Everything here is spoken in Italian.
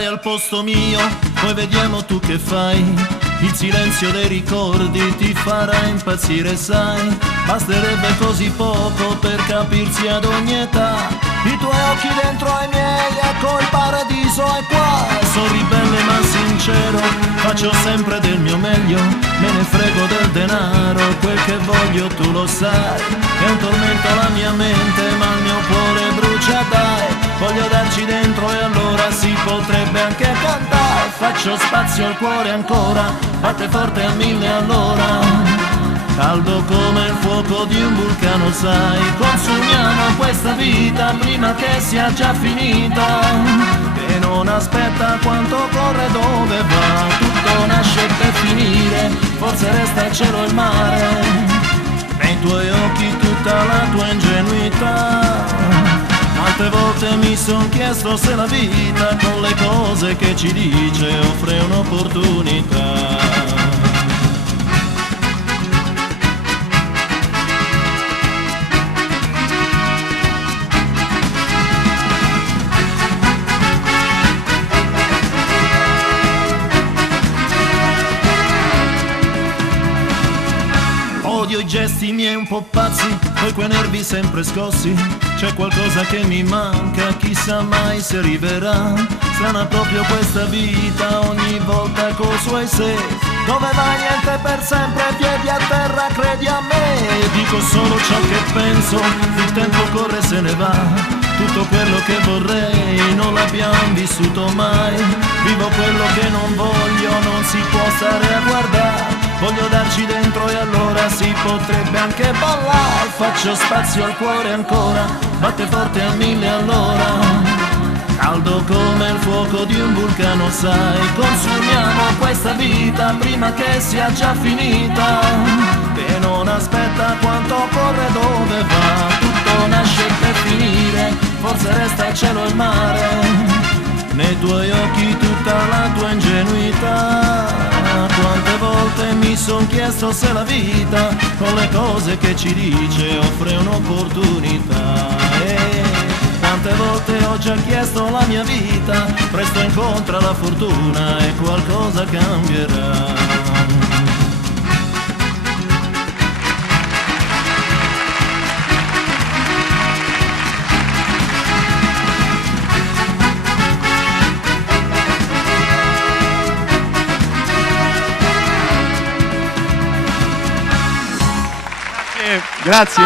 stare al posto mio, poi vediamo tu che fai. Il silenzio dei ricordi ti farà impazzire, sai. Basterebbe così poco per capirsi ad ogni età. I tuoi occhi dentro ai miei, ecco il paradiso è qua. Sono ribelle ma sincero, faccio sempre del mio meglio. Me ne frego del denaro, quel che voglio tu lo sai. È un tormento la mia mente, ma il mio cuore brucia, dai. Voglio darci dentro e allora si potrebbe anche cantare. Faccio spazio al cuore ancora, batte forte a 1000 all'ora. Caldo come il fuoco di un vulcano, sai. Consumiamo questa vita prima che sia già finita, che non aspetta quanto corre, dove va. Tutto nasce per finire, forse resta il cielo e il mare. Nei tuoi occhi tutta la tua ingenuità. Molte volte mi son chiesto se la vita con le cose che ci dice offre un'opportunità. Odio i gesti miei un po' pazzi, poi quei nervi sempre scossi. C'è qualcosa che mi manca, chissà mai se arriverà. Strana proprio questa vita, ogni volta coi suoi se. Dove vai niente per sempre, piedi a terra, credi a me. Dico solo ciò che penso, il tempo corre se ne va. Tutto quello che vorrei non l'abbiamo vissuto mai. Vivo quello che non voglio, non si può stare a guardare. Voglio darci dentro e allora si potrebbe anche ballare. Faccio spazio al cuore ancora, batte forte a 1000 all'ora. Caldo come il fuoco di un vulcano, sai. Consumiamo questa vita prima che sia già finita, che non aspetta quanto corre, dove va. Tutto nasce per finire, forse resta il cielo e il mare. Nei tuoi occhi tutta la tua ingenuità. Quante volte mi son chiesto se la vita con le cose che ci dice offre un'opportunità. E quante volte ho già chiesto la mia vita, presto incontra la fortuna e qualcosa cambierà. Grazie.